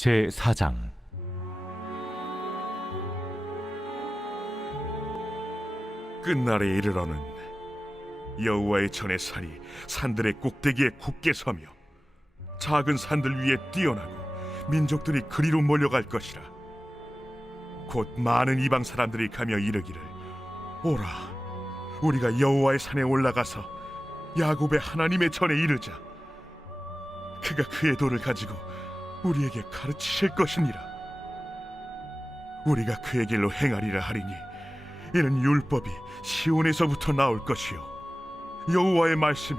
제4장. 끝날에 이르러는 여호와의 전의 산이 산들의 꼭대기에 굳게 서며 작은 산들 위에 뛰어나고 민족들이 그리로 몰려갈 것이라. 곧 많은 이방 사람들이 가며 이르기를, 오라, 우리가 여호와의 산에 올라가서 야곱의 하나님의 전에 이르자. 그가 그의 도를 가지고 우리에게 가르치실 것이니라. 우리가 그의 길로 행하리라 하리니 이는 율법이 시온에서부터 나올 것이요 여호와의 말씀이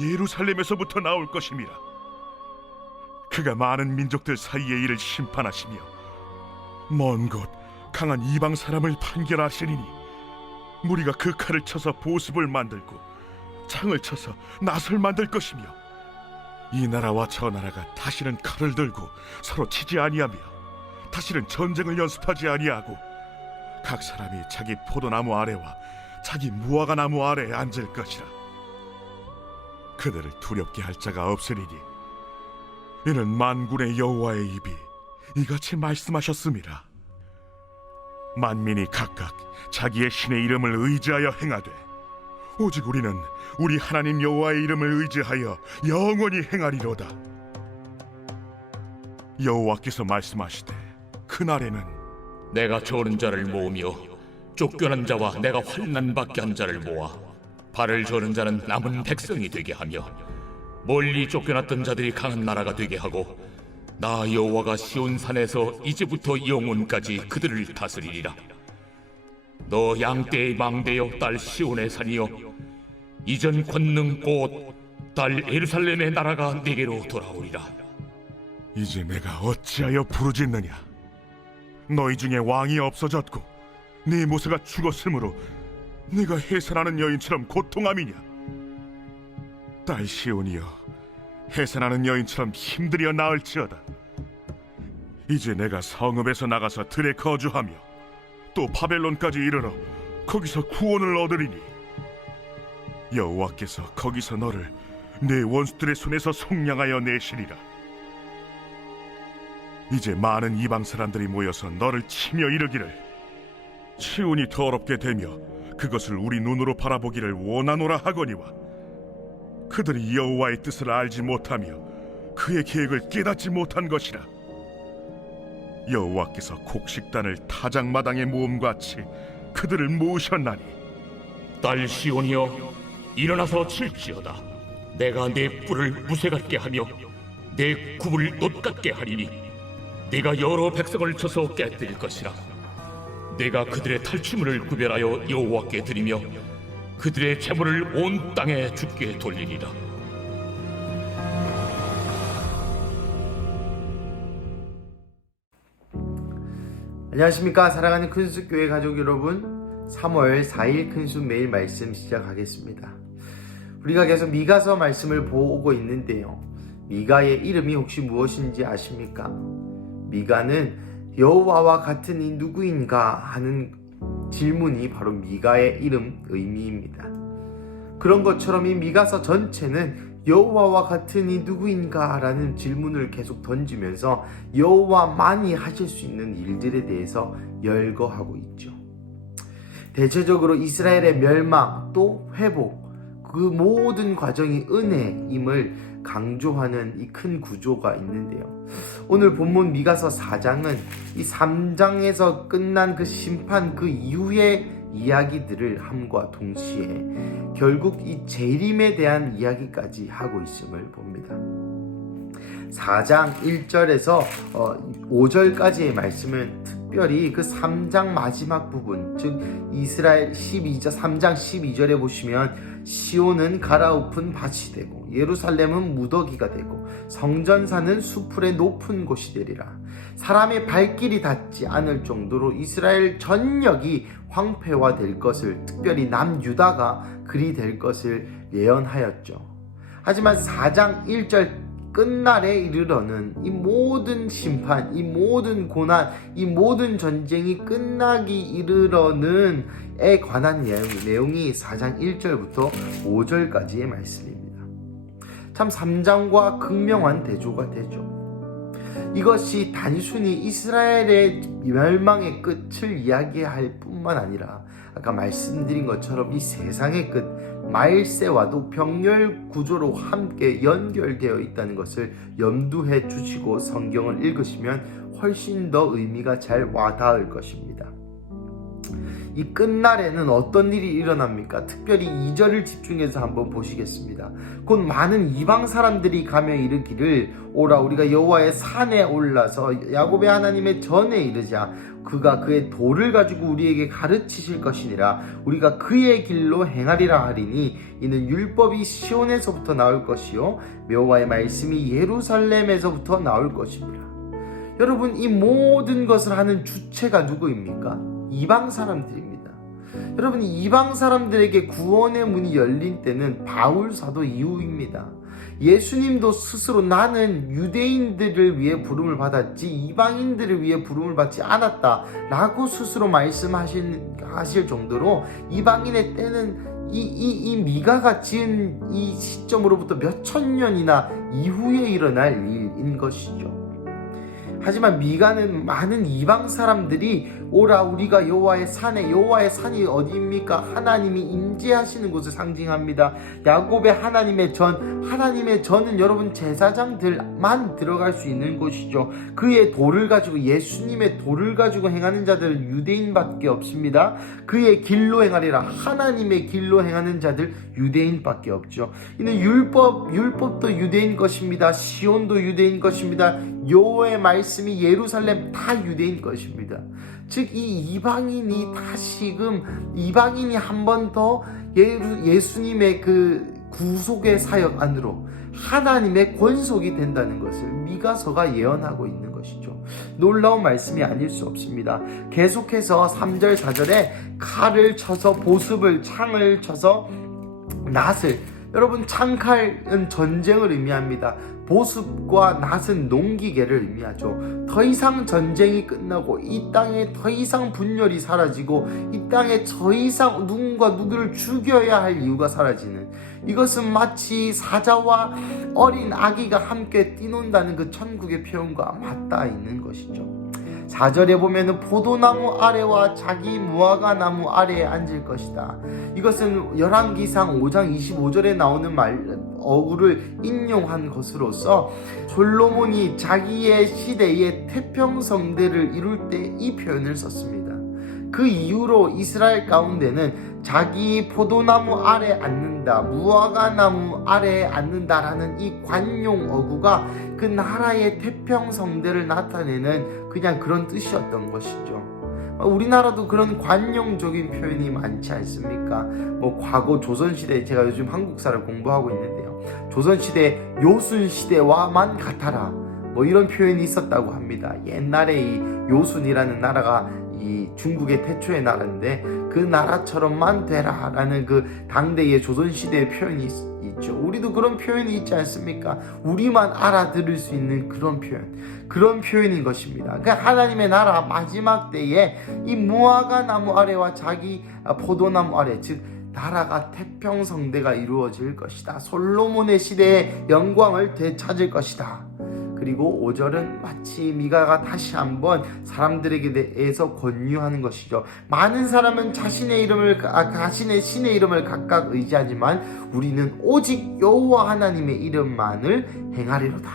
예루살렘에서부터 나올 것임이라. 그가 많은 민족들 사이의 일을 심판하시며 먼 곳 강한 이방 사람을 판결하시리니 무리가 그 칼을 쳐서 보습을 만들고 창을 쳐서 낫을 만들 것이며 이 나라와 저 나라가 다시는 칼을 들고 서로 치지 아니하며 다시는 전쟁을 연습하지 아니하고 각 사람이 자기 포도나무 아래와 자기 무화과나무 아래에 앉을 것이라. 그들을 두렵게 할 자가 없으리니 이는 만군의 여호와의 입이 이같이 말씀하셨음이라. 만민이 각각 자기의 신의 이름을 의지하여 행하되 오직 우리는 우리 하나님 여호와의 이름을 의지하여 영원히 행하리로다. 여호와께서 말씀하시되 그날에는 내가 저는 자를 모으며 쫓겨난 자와 내가 환난 받게 한 자를 모아 발을 저는 자는 남은 백성이 되게 하며 멀리 쫓겨났던 자들이 강한 나라가 되게 하고 나 여호와가 시온산에서 이제부터 영원까지 그들을 다스리리라. 너 양떼의 망대여 딸 시온의 산이여 이전 권능 곧 딸 예루살렘의 나라가 네게로 돌아오리라. 이제 내가 어찌하여 부르짖느냐? 너희 중에 왕이 없어졌고 네 모세가 죽었으므로 네가 해산하는 여인처럼 고통함이냐? 딸 시온이여, 해산하는 여인처럼 힘들여 나을지어다. 이제 내가 성읍에서 나가서 들에 거주하며 또 바벨론까지 이르러 거기서 구원을 얻으리니 여호와께서 거기서 너를 내 원수들의 손에서 속량하여 내시리라. 이제 많은 이방 사람들이 모여서 너를 치며 이르기를, 시온이 더럽게 되며 그것을 우리 눈으로 바라보기를 원하노라 하거니와 그들이 여호와의 뜻을 알지 못하며 그의 계획을 깨닫지 못한 것이라. 여호와께서 곡식단을 타작마당에 모음같이 그들을 모으셨나니 딸 시온이여 일어나서 칠지어다. 내가 내 뿔을 무쇠 같게 하며 내 굽을 놋 같게 하리니 내가 여러 백성을 쳐서 깨뜨릴 것이라. 내가 그들의 탈취물을 구별하여 여호와께 드리며 그들의 재물을 온 땅에 주께 돌리리라. 안녕하십니까, 사랑하는 큰숲교회 가족 여러분. 3월 4일 큰숲 매일 말씀 시작하겠습니다. 우리가 계속 미가서 말씀을 보고 있는데요, 미가의 이름이 혹시 무엇인지 아십니까? 미가는 여호와와 같은 이 누구인가 하는 질문이 바로 미가의 이름 의미입니다. 그런 것처럼 이 미가서 전체는 여호와와 같은 이 누구인가 라는 질문을 계속 던지면서 여호와만이 하실 수 있는 일들에 대해서 열거하고 있죠. 대체적으로 이스라엘의 멸망 또 회복, 그 모든 과정이 은혜임을 강조하는 이 큰 구조가 있는데요, 오늘 본문 미가서 4장은 이 3장에서 끝난 그 심판 그 이후의 이야기들을 함과 동시에 결국 이 재림에 대한 이야기까지 하고 있음을 봅니다. 4장 1절에서 5절까지의 말씀은 특별히 그 3장 마지막 부분, 즉 이스라엘 3장 12절에 보시면 시온은 갈아엎은 밭이 되고 예루살렘은 무더기가 되고 성전사는 수풀의 높은 곳이 되리라. 사람의 발길이 닿지 않을 정도로 이스라엘 전역이 황폐화될 것을, 특별히 남유다가 그리 될 것을 예언하였죠. 하지만 4장 1절 끝날에 이르러는 이 모든 심판, 이 모든 고난, 이 모든 전쟁이 끝나기 이르러는 에 관한 내용이 4장 1절부터 5절까지의 말씀입니다. 참 3장과 극명한 대조가 되죠. 이것이 단순히 이스라엘의 멸망의 끝을 이야기할 뿐만 아니라 아까 말씀드린 것처럼 이 세상의 끝 말세와도 병렬 구조로 함께 연결되어 있다는 것을 염두해 주시고 성경을 읽으시면 훨씬 더 의미가 잘 와닿을 것입니다. 이 끝날에는 어떤 일이 일어납니까? 특별히 2절을 집중해서 한번 보시겠습니다. 곧 많은 이방 사람들이 가며 이르기를 오라 우리가 여호와의 산에 올라서 야곱의 하나님의 전에 이르자 그가 그의 도를 가지고 우리에게 가르치실 것이니라 우리가 그의 길로 행하리라 하리니 이는 율법이 시온에서부터 나올 것이요 여호와의 말씀이 예루살렘에서부터 나올 것입니다. 여러분 이 모든 것을 하는 주체가 누구입니까? 이방 사람들입니다. 여러분 이방 사람들에게 구원의 문이 열린 때는 바울 사도 이후입니다. 예수님도 스스로 나는 유대인들을 위해 부름을 받았지 이방인들을 위해 부름을 받지 않았다 라고 스스로 말씀하실 정도로 이방인의 때는 이 미가가 지은 이 시점으로부터 몇 천 년이나 이후에 일어날 일인 것이죠. 하지만 미가는 많은 이방 사람들이 오라 우리가 여호와의 산에 여호와의 산이 어디입니까? 하나님이 임재하시는 곳을 상징합니다. 야곱의 하나님의 전은 여러분 제사장들만 들어갈 수 있는 곳이죠. 그의 도를 가지고 예수님의 도를 가지고 행하는 자들은 유대인밖에 없습니다. 그의 길로 행하리라 하나님의 길로 행하는 자들 유대인밖에 없죠. 이는 율법도 유대인 것입니다. 시온도 유대인 것입니다. 여호와의 말씀이 예루살렘 다 유대인 것입니다. 즉 이 이방인이 다시금 이방인이 한 번 더 예수님의 그 구속의 사역 안으로 하나님의 권속이 된다는 것을 미가서가 예언하고 있는 것이죠. 놀라운 말씀이 아닐 수 없습니다. 계속해서 3절 4절에 칼을 쳐서 보습을 창을 쳐서 낫을 여러분 창칼은 전쟁을 의미합니다. 보습과 낫은 농기계를 의미하죠. 더 이상 전쟁이 끝나고 이 땅에 더 이상 분열이 사라지고 이 땅에 더 이상 누군가 누구를 죽여야 할 이유가 사라지는 이것은 마치 사자와 어린 아기가 함께 뛰논다는 그 천국의 표현과 맞닿아 있는 것이죠. 4절에 보면은 포도나무 아래와 자기 무화과 나무 아래에 앉을 것이다. 이것은 열왕기상 5장 25절에 나오는 어구를 인용한 것으로서 솔로몬이 자기의 시대의 태평성대를 이룰 때 이 표현을 썼습니다. 그 이후로 이스라엘 가운데는 자기 포도나무 아래 앉는다, 무화과 나무 아래에 앉는다라는 이 관용 어구가 그 나라의 태평성대를 나타내는 그냥 그런 뜻이었던 것이죠. 우리나라도 그런 관용적인 표현이 많지 않습니까? 과거 조선시대, 제가 요즘 한국사를 공부하고 있는데요. 조선시대 요순시대와만 같아라. 이런 표현이 있었다고 합니다. 옛날에 이 요순이라는 나라가 이 중국의 태초의 나라인데 그 나라처럼만 되라 라는 그 당대의 조선시대의 표현이 있죠. 우리도 그런 표현이 있지 않습니까? 우리만 알아들을 수 있는 그런 표현인 것입니다. 그 하나님의 나라 마지막 때에 이 무화과 나무 아래와 자기 포도나무 아래, 즉 나라가 태평성대가 이루어질 것이다. 솔로몬의 시대의 영광을 되찾을 것이다. 그리고 5절은 마치 미가가 다시 한번 사람들에게 대해서 권유하는 것이죠. 많은 사람은 자신의 신의 이름을 각각 의지하지만 우리는 오직 여호와 하나님의 이름만을 행하리로다.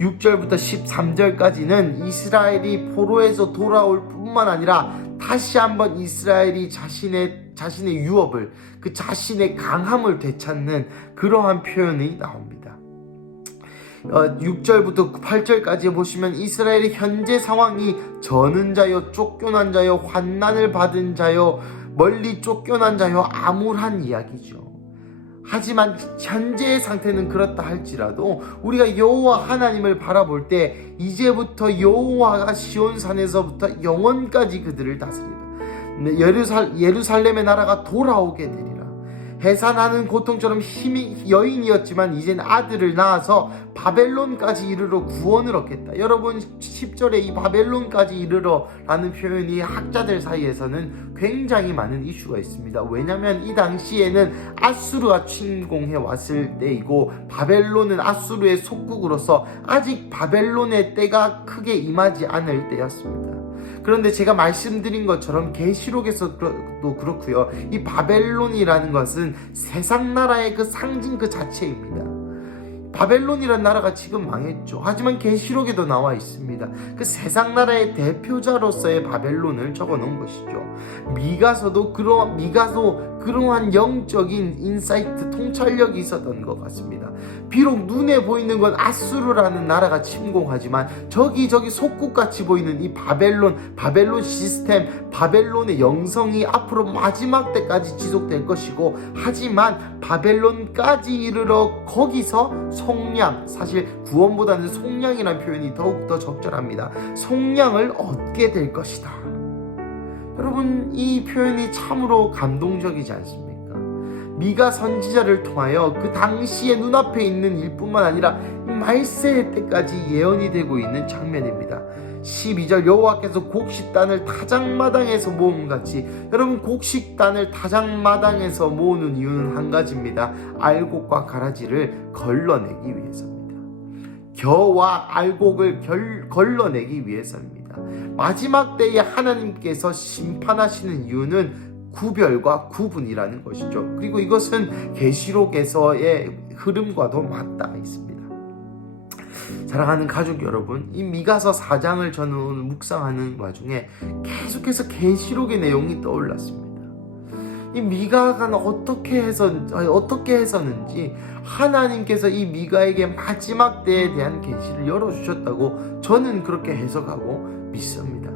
6절부터 13절까지는 이스라엘이 포로에서 돌아올 뿐만 아니라 다시 한번 이스라엘이 자신의 유업을, 그 자신의 강함을 되찾는 그러한 표현이 나옵니다. 6절부터 8절까지 보시면 이스라엘의 현재 상황이 저는 자여, 쫓겨난 자여, 환난을 받은 자여, 멀리 쫓겨난 자여, 암울한 이야기죠. 하지만 현재의 상태는 그렇다 할지라도 우리가 여호와 하나님을 바라볼 때 이제부터 여호와가 시온산에서부터 영원까지 그들을 다스린다. 예루살렘의 나라가 돌아오게 되리라. 해산하는 고통처럼 힘이 여인이었지만 이젠 아들을 낳아서 바벨론까지 이르러 구원을 얻겠다. 여러분 10절에 이 바벨론까지 이르러 라는 표현이 학자들 사이에서는 굉장히 많은 이슈가 있습니다. 왜냐하면 이 당시에는 아수르가 침공해 왔을 때이고 바벨론은 아수르의 속국으로서 아직 바벨론의 때가 크게 임하지 않을 때였습니다. 그런데 제가 말씀드린 것처럼 계시록에서도 그렇고요. 이 바벨론이라는 것은 세상 나라의 그 상징 그 자체입니다. 바벨론이라는 나라가 지금 망했죠. 하지만 계시록에도 나와 있습니다. 그 세상 나라의 대표자로서의 바벨론을 적어 놓은 것이죠. 미가서도 그러한 영적인 인사이트, 통찰력이 있었던 것 같습니다. 비록 눈에 보이는 건 아수르라는 나라가 침공하지만 저기 속국같이 보이는 이 바벨론 시스템, 바벨론의 영성이 앞으로 마지막 때까지 지속될 것이고, 하지만 바벨론까지 이르러 거기서 속량, 사실 구원보다는 속량이라는 표현이 더욱더 적절합니다. 속량을 얻게 될 것이다. 여러분, 이 표현이 참으로 감동적이지 않습니까? 미가 선지자를 통하여 그 당시에 눈앞에 있는 일뿐만 아니라 말세의 때까지 예언이 되고 있는 장면입니다. 12절 여호와께서 곡식단을 타작마당에서 모음같이, 여러분 곡식단을 타작마당에서 모으는 이유는 한 가지입니다. 알곡과 가라지를 걸러내기 위해서입니다. 겨와 알곡을 걸러내기 위해서입니다. 마지막 때에 하나님께서 심판하시는 이유는 구별과 구분이라는 것이죠. 그리고 이것은 계시록에서의 흐름과도 맞닿아 있습니다. 사랑하는 가족 여러분, 이 미가서 4장을 저는 오늘 묵상하는 와중에 계속해서 계시록의 내용이 떠올랐습니다. 이 미가가 어떻게 해서는지 하나님께서 이 미가에게 마지막 때에 대한 계시를 열어주셨다고 저는 그렇게 해석하고 믿습니다.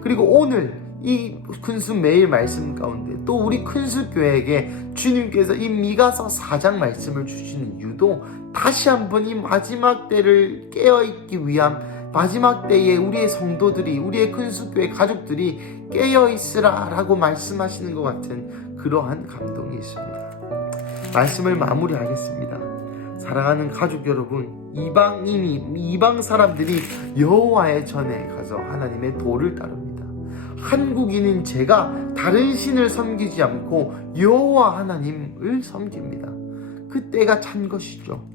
그리고 오늘 이 큰수 매일 말씀 가운데 또 우리 큰수교회에게 주님께서 이 미가서 4장 말씀을 주시는 이유도 다시 한번 이 마지막 때를 깨어있기 위함, 마지막 때에 우리의 성도들이, 우리의 큰수교회 가족들이 깨어있으라 라고 말씀하시는 것 같은 그러한 감동이 있습니다. 말씀을 마무리하겠습니다. 사랑하는 가족 여러분, 이방 사람들이 여호와의 전에 가서 하나님의 도를 따릅니다. 한국인인 제가 다른 신을 섬기지 않고 여호와 하나님을 섬깁니다. 그때가 찬 것이죠.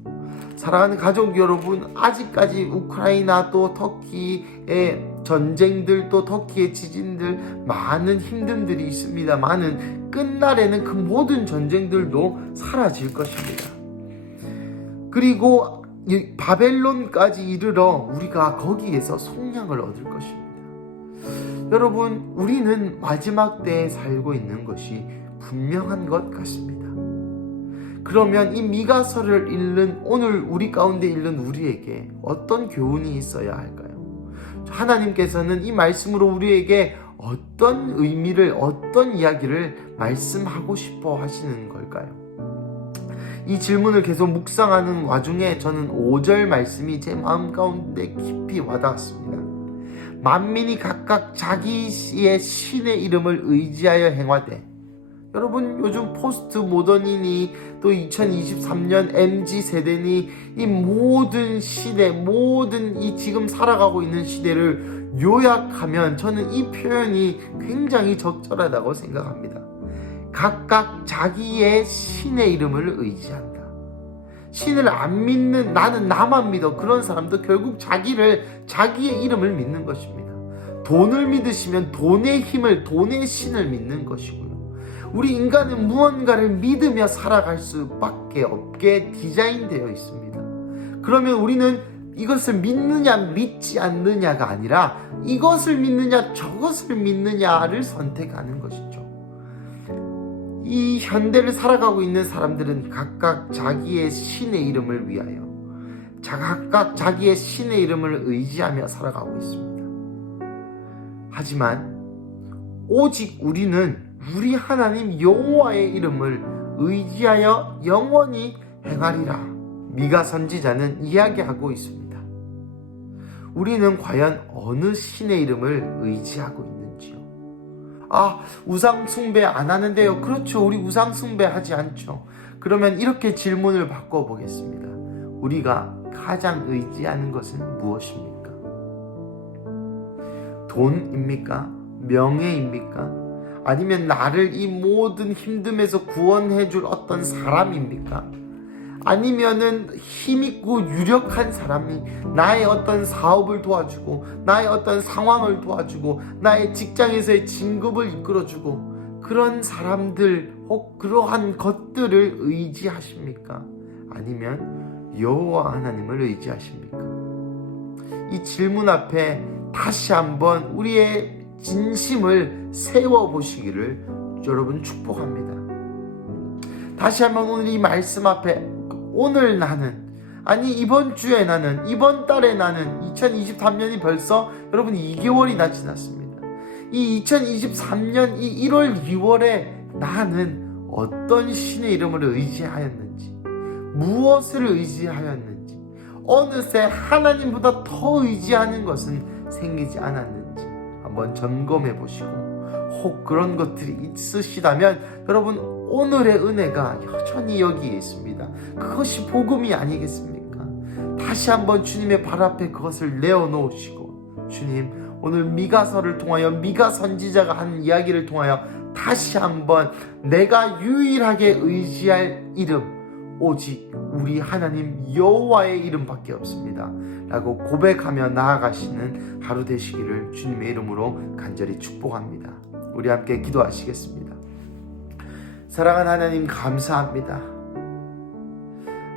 사랑하는 가족 여러분, 아직까지 우크라이나 또 터키의 전쟁들, 또 터키의 지진들, 많은 힘듦들이 있습니다. 많은 끝날에는 그 모든 전쟁들도 사라질 것입니다. 그리고 바벨론까지 이르러 우리가 거기에서 속량을 얻을 것입니다. 여러분, 우리는 마지막 때에 살고 있는 것이 분명한 것 같습니다. 그러면 이 미가서를 읽는 오늘 우리 가운데 읽는 우리에게 어떤 교훈이 있어야 할까요? 하나님께서는 이 말씀으로 우리에게 어떤 의미를, 어떤 이야기를 말씀하고 싶어 하시는 걸까요? 이 질문을 계속 묵상하는 와중에 저는 5절 말씀이 제 마음 가운데 깊이 와닿았습니다. 만민이 각각 자기의 신의 이름을 의지하여 행하되, 여러분 요즘 포스트 모더니니 또 2023년 MZ 세대니 이 모든 시대, 모든 이 지금 살아가고 있는 시대를 요약하면 저는 이 표현이 굉장히 적절하다고 생각합니다. 각각 자기의 신의 이름을 의지한다. 신을 안 믿는, 나는 나만 믿어, 그런 사람도 결국 자기의 이름을 믿는 것입니다. 돈을 믿으시면 돈의 힘을, 돈의 신을 믿는 것이고요. 우리 인간은 무언가를 믿으며 살아갈 수밖에 없게 디자인되어 있습니다. 그러면 우리는 이것을 믿느냐 믿지 않느냐가 아니라 이것을 믿느냐 저것을 믿느냐를 선택하는 것이죠. 이 현대를 살아가고 있는 사람들은 각각 자기의 신의 이름을 위하여, 각각 자기의 신의 이름을 의지하며 살아가고 있습니다. 하지만 오직 우리는 우리 하나님 여호와의 이름을 의지하여 영원히 행하리라. 미가 선지자는 이야기하고 있습니다. 우리는 과연 어느 신의 이름을 의지하고 있는지요? 우상 숭배 안 하는데요. 그렇죠. 우리 우상 숭배 하지 않죠. 그러면 이렇게 질문을 바꿔보겠습니다. 우리가 가장 의지하는 것은 무엇입니까? 돈입니까? 명예입니까? 아니면 나를 이 모든 힘듦에서 구원해 줄 어떤 사람입니까? 아니면은 힘있고 유력한 사람이 나의 어떤 사업을 도와주고 나의 어떤 상황을 도와주고 나의 직장에서의 진급을 이끌어주고 그런 사람들 혹 그러한 것들을 의지하십니까? 아니면 여호와 하나님을 의지하십니까? 이 질문 앞에 다시 한번 우리의 진심을 세워보시기를 여러분 축복합니다. 다시 한번 오늘 이 말씀 앞에 오늘 나는, 아니 이번 주에 나는, 이번 달에 나는, 2023년이 벌써 여러분 2개월이나 지났습니다. 이 2023년 이 1월 2월에 나는 어떤 신의 이름을 의지하였는지, 무엇을 의지하였는지, 어느새 하나님보다 더 의지하는 것은 생기지 않았는지 한번 점검해 보시고, 혹 그런 것들이 있으시다면 여러분 오늘의 은혜가 여전히 여기에 있습니다. 그것이 복음이 아니겠습니까? 다시 한번 주님의 발 앞에 그것을 내어놓으시고, 주님 오늘 미가서를 통하여, 미가 선지자가 한 이야기를 통하여 다시 한번 내가 유일하게 의지할 이름 오직 우리 하나님 여호와의 이름밖에 없습니다 라고 고백하며 나아가시는 하루 되시기를 주님의 이름으로 간절히 축복합니다. 우리 함께 기도하시겠습니다. 사랑하는 하나님, 감사합니다.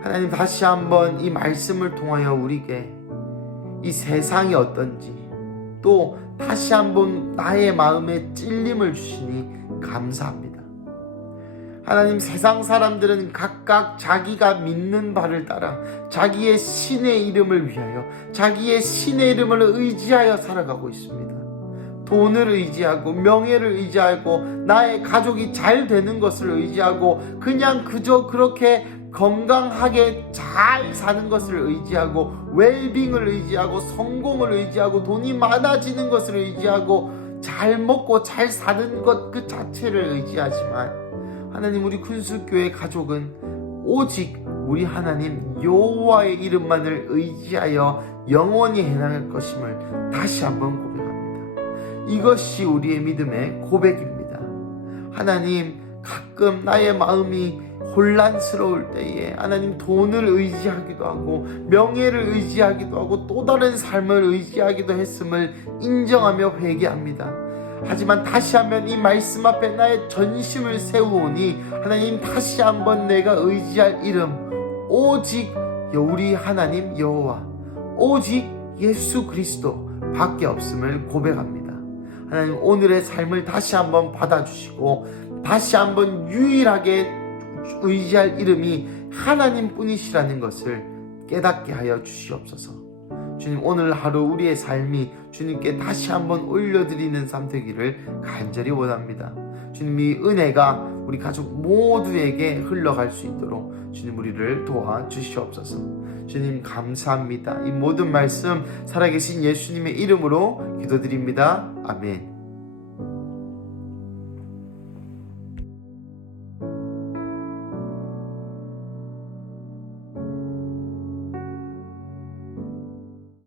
하나님, 다시 한번 이 말씀을 통하여 우리에게 이 세상이 어떤지, 또 다시 한번 나의 마음에 찔림을 주시니 감사합니다. 하나님, 세상 사람들은 각각 자기가 믿는 바를 따라 자기의 신의 이름을 위하여, 자기의 신의 이름을 의지하여 살아가고 있습니다. 돈을 의지하고 명예를 의지하고 나의 가족이 잘 되는 것을 의지하고 그냥 그저 그렇게 건강하게 잘 사는 것을 의지하고 웰빙을 의지하고 성공을 의지하고 돈이 많아지는 것을 의지하고 잘 먹고 잘 사는 것 그 자체를 의지하지만, 하나님, 우리 큰술교회 가족은 오직 우리 하나님 여호와의 이름만을 의지하여 영원히 해나갈 것임을 다시 한번 고백합니다. 이것이 우리의 믿음의 고백입니다. 하나님, 가끔 나의 마음이 혼란스러울 때에 하나님 돈을 의지하기도 하고 명예를 의지하기도 하고 또 다른 삶을 의지하기도 했음을 인정하며 회개합니다. 하지만 다시 한번 이 말씀 앞에 나의 전심을 세우오니 하나님, 다시 한번 내가 의지할 이름 오직 우리 하나님 여호와, 오직 예수 그리스도 밖에 없음을 고백합니다. 하나님, 오늘의 삶을 다시 한번 받아주시고 다시 한번 유일하게 의지할 이름이 하나님뿐이시라는 것을 깨닫게 하여 주시옵소서. 주님, 오늘 하루 우리의 삶이 주님께 다시 한번 올려드리는 삶 되기를 간절히 원합니다. 주님, 이 은혜가 우리 가족 모두에게 흘러갈 수 있도록 주님 우리를 도와주시옵소서. 주님, 감사합니다. 이 모든 말씀 살아계신 예수님의 이름으로 기도드립니다. 아멘.